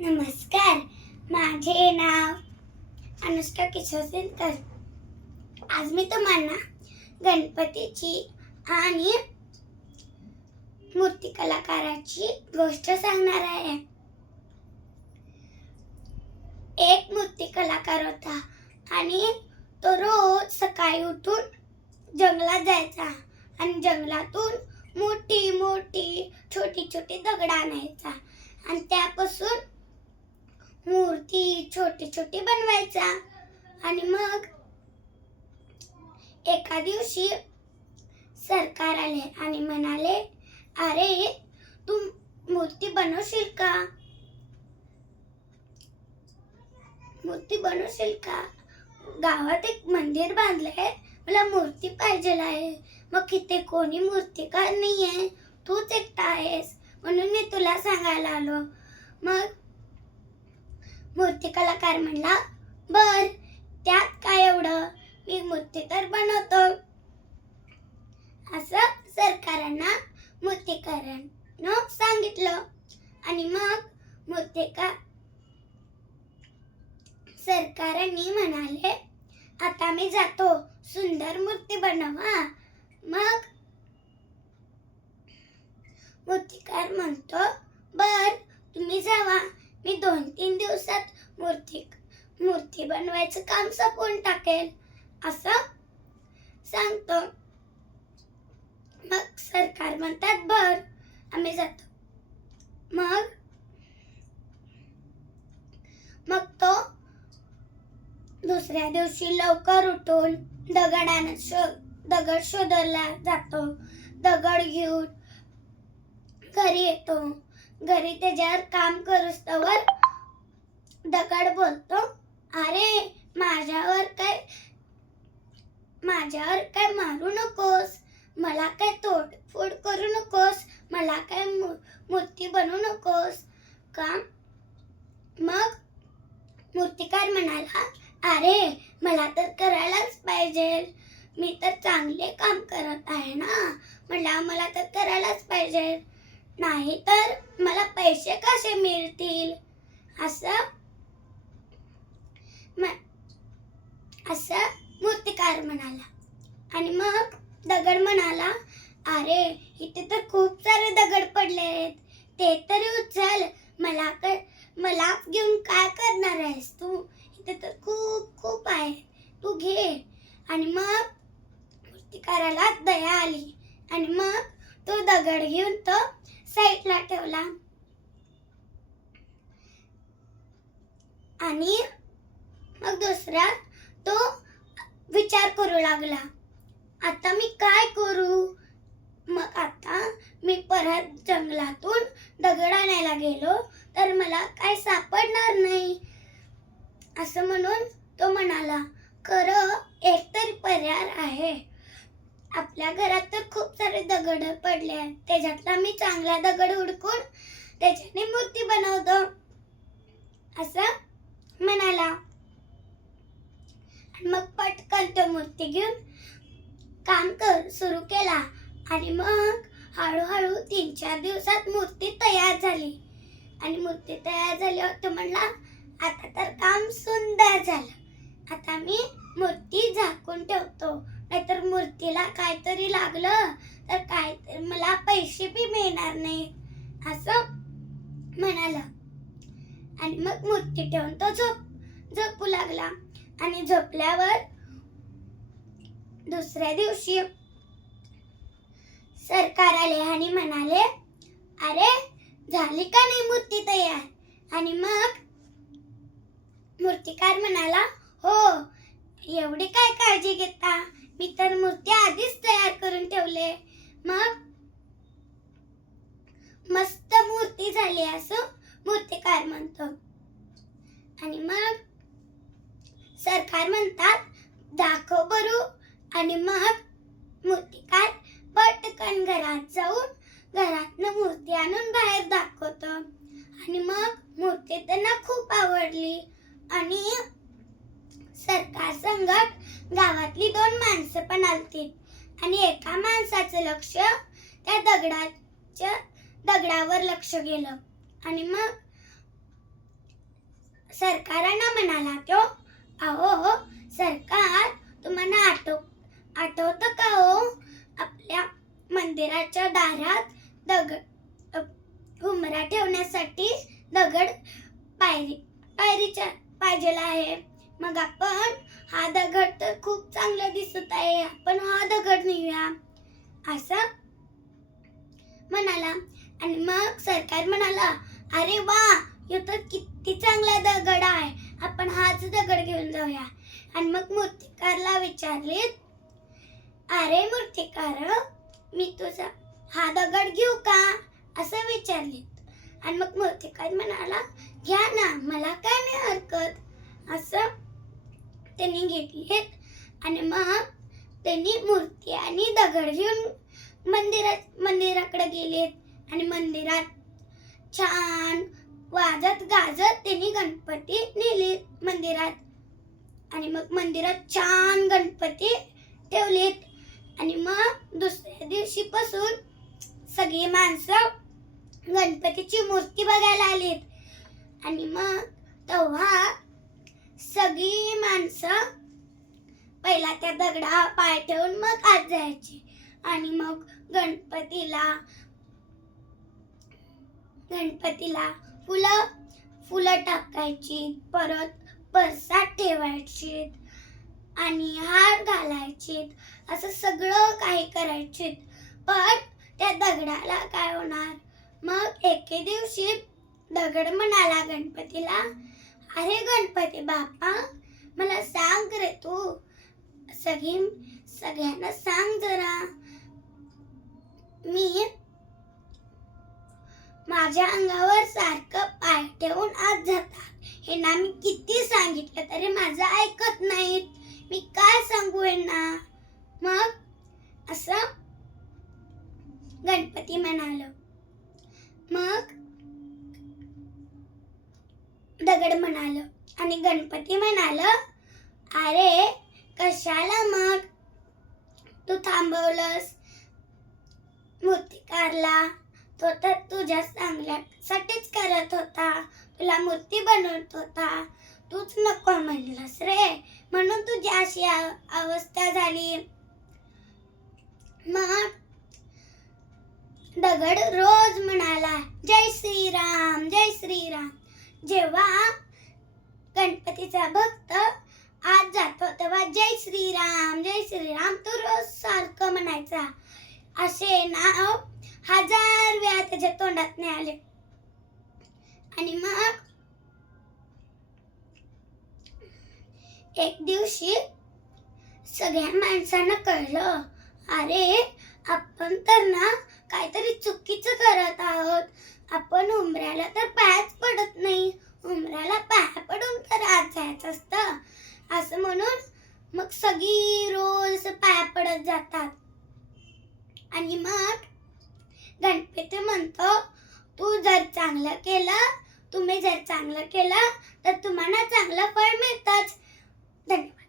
नमस्कार माझे नाव अनुष्का किशोर सेनकर आज मी तुम्हाला गणपतीची आणि मूर्ती कलाकाराची गोष्ट सांगणार आहे. एक मूर्ती कलाकार होता आणि तो रोज सकाळी उठून जंगलात जायचा आणि जंगलातून मोठी मोठी छोटी छोटी दगड आणायचा आणि त्यापासून मूर्ती छोटी छोटी बनवायचा. आणि मग एका दिवशी सरकार आले आणि म्हणाले अरे तू मूर्ती बनवशील का? मूर्ती बनवशील का? गावात एक मंदिर बांधलंय. मला मूर्ती पाहिजे आहे. मग इथे कोणी मूर्तिकार नाहीये. तूच एकटा आहेस. म्हणून मी तुला सांगायला आलो. मग मूर्ती कलाकार म्हणला बर त्यात काय एवढं? मी मूर्ती तर बनवतो. असं सरकारांना मूर्तिकारांना सांगितलं. आणि मग मूर्तिकार सरकारांनी म्हणाले आता मी जातो सुंदर मूर्ती बनवा. मग मूर्तिकार म्हणतो बर तुम्ही जावा. मी दोन तीन दिवसात मूर्ती मूर्ती बनवायचं काम संपवून टाकेल. असं सांगतो. मग सरकार म्हणतात बर आम्ही जातो. मग मग तो दुसऱ्या दिवशी लवकर उठून दगडानं शो दगड शोधायला जातो. दगड घेऊन घरी येतो. घरी त्याच्यावर काम करूस तवर दगड बोलतो अरे माझ्यावर काय माझ्यावर काय मारू नकोस. मला काय तोडफोड करू नकोस. मला काय मूर्ती बनवू नकोस. का? मग मूर्तिकार म्हणाला अरे मला तर करायलाच पाहिजे. मी तर चांगले काम करत आहे ना. म्हणला मला तर करायलाच पाहिजे. नाही तर मला पैसे कसे मिळतील? असं असं मूर्तिकार म्हणाला. आणि मग दगड म्हणाला अरे इथे तर खूप सारे दगड पडले आहेत ते तरी उचल. मला मला घेऊन काय करणार आहेस तू इथे तर खूप खूप आहे तू घे आणि मग मूर्तिकाराला दया आली आणि मग तो दगड घेऊन तो साईडला ठेवला. आणि मग दुसरा तो विचार करू लागला. आता मी काय करू? मग आता मी परत जंगलातून दगड आणायला गेलो तर मला काय सापडणार नाही? असं म्हणून तो म्हणाला खरं एकतरी पर्याय आहे. आपल्या घरात तर खूप सारे दगड पडले आहेत. त्याच्यातला मी चांगला दगड हुडकून त्याच्याने मूर्ती बनवतो. असं म्हणाला. आणि मग पटकन तो मूर्ती घेऊन काम कर सुरू केला. आणि मग हळूहळू तीन चार दिवसात मूर्ती तयार झाली. आणि मूर्ती तयार झाल्यावर तो म्हणला आता तर काम सुंदर झालं. आता मी मूर्ती झाकून ठेवतो. नाहीतर मूर्तीला काहीतरी लागलं तर काय मला पैसे बी मिळणार नाही. असं म्हणाला. आणि मग मूर्ती ठेवून तो झोप झोपू लागला. आणि झोपल्यावर दुसऱ्या दिवशी सरकार आले आणि म्हणाले अरे झाली का नाही मूर्ती तयार? आणि मग मूर्तिकार म्हणाला हो एवढी काय काळजी घेता? मी तर मूर्ती आधीच तयार करून ठेवले. मग? मस्त मूर्ती झाली असं मूर्तिकार म्हणतो. आणि मग? सरकार म्हणतात दाखव बरू. आणि मग? मूर्तिकार पटकन घरात जाऊन घरातनं मूर्ती आणून बाहेर दाखवतो. आणि मग? मूर्ती त्यांना खूप आवडली. आणि सरकार संगट गावातली दोन पण आलती. आणि एका माणसाचं लक्ष त्या दगडाच्या दगडावर लक्ष गेलं. आणि मग सरकारांना म्हणाला तो अहो हो, सरकार तुम्हाला आठव आठवतं का हो? आपल्या मंदिराच्या दारात दगड अ, उमरा ठेवण्यासाठी दगड पायरी पायरीच्या पाहिजेला आहे. मग आपण हा दगड तर खूप चांगला दिसत आहे आपण हा दगड नेऊया असं? म्हणाला. आणि मग सरकार म्हणाला अरे वा हे तर किती चांगला दगड आहे. आपण हाच दगड घेऊन जाऊया. आणि मग मूर्तिकारला विचारले अरे मूर्तिकार मी तुझा हा दगड घेऊ का? असं विचारले. आणि मग मूर्तिकार म्हणाला घ्या ना मला काय नाही हरकत. असं? त्यांनी घेतलेत आणि मग त्यांनी मूर्ती आणि दगड घेऊन मंदिरात मंदिराकडे गेलेत आणि मंदिरात छान वाजत गाजत त्यांनी गणपती नेले मंदिरात. आणि मग मंदिरात छान गणपती ठेवलेत आणि मग दुसऱ्या दिवशीपासून सगळी माणसं गणपतीची मूर्ती बघायला आलीत आणि मग तेव्हा सगळी माणसं पहिला त्या दगडा पाय ठेवून मग आत जायची. आणि मग गणपतीला गणपतीला फुलं फुलं टाकायची परत परसाद ठेवायची आणि हार घालायचे. असं सगळं काही करायचे. पण त्या दगडाला काय होणार? मग एके दिवशी दगड म्हणाला गणपतीला अरे गणपती बाप्पा मला सांग रे तू. सगळी सगळ्यांना सांग जरा. मी माझ्या अंगावर सारखं पाय ठेवून आत जातात. हे ना मी किती सांगितलं तरी माझं ऐकत नाहीत. मी काय सांगू यांना? मग असं गणपती म्हणाल. मग दगड म्हणाल आणि गणपती म्हणाल अरे कशाला मग? तू थांबवलंस मूर्तिकारला? तो तर तुझ्या चांगल्यासाठीच करत होता. तुला मूर्ती बनवत होता. तूच नको म्हणलास रे. म्हणून तुझी अशी अवस्था झाली. मग दगड रोज म्हणाला जय श्रीराम जय श्रीराम. जेव्हा गणपतीचा भक्त आज जातो तेव्हा जय श्रीराम जय श्रीराम तो रोज सारखं म्हणायचा. असे नाव हजार वेळा त्याच्या तोंडात नाही आले आणि मग एक दिवशी सगळ्या माणसांना कळलं अरे आपण तर ना काहीतरी चुकीचं करत आहोत. आपण उमऱ्याला तर पायाच पडत नाही. उमऱ्याला पाया पडून तर आज जायचं असतं. असं म्हणून मग सगळी रोज असं पाया पडत जातात. आणि मग गणपती म्हणतो तू जर चांगलं केलं तुम्ही जर चांगलं केलं तर तुम्हाला चांगलं फळ मिळतंच. धन्यवाद.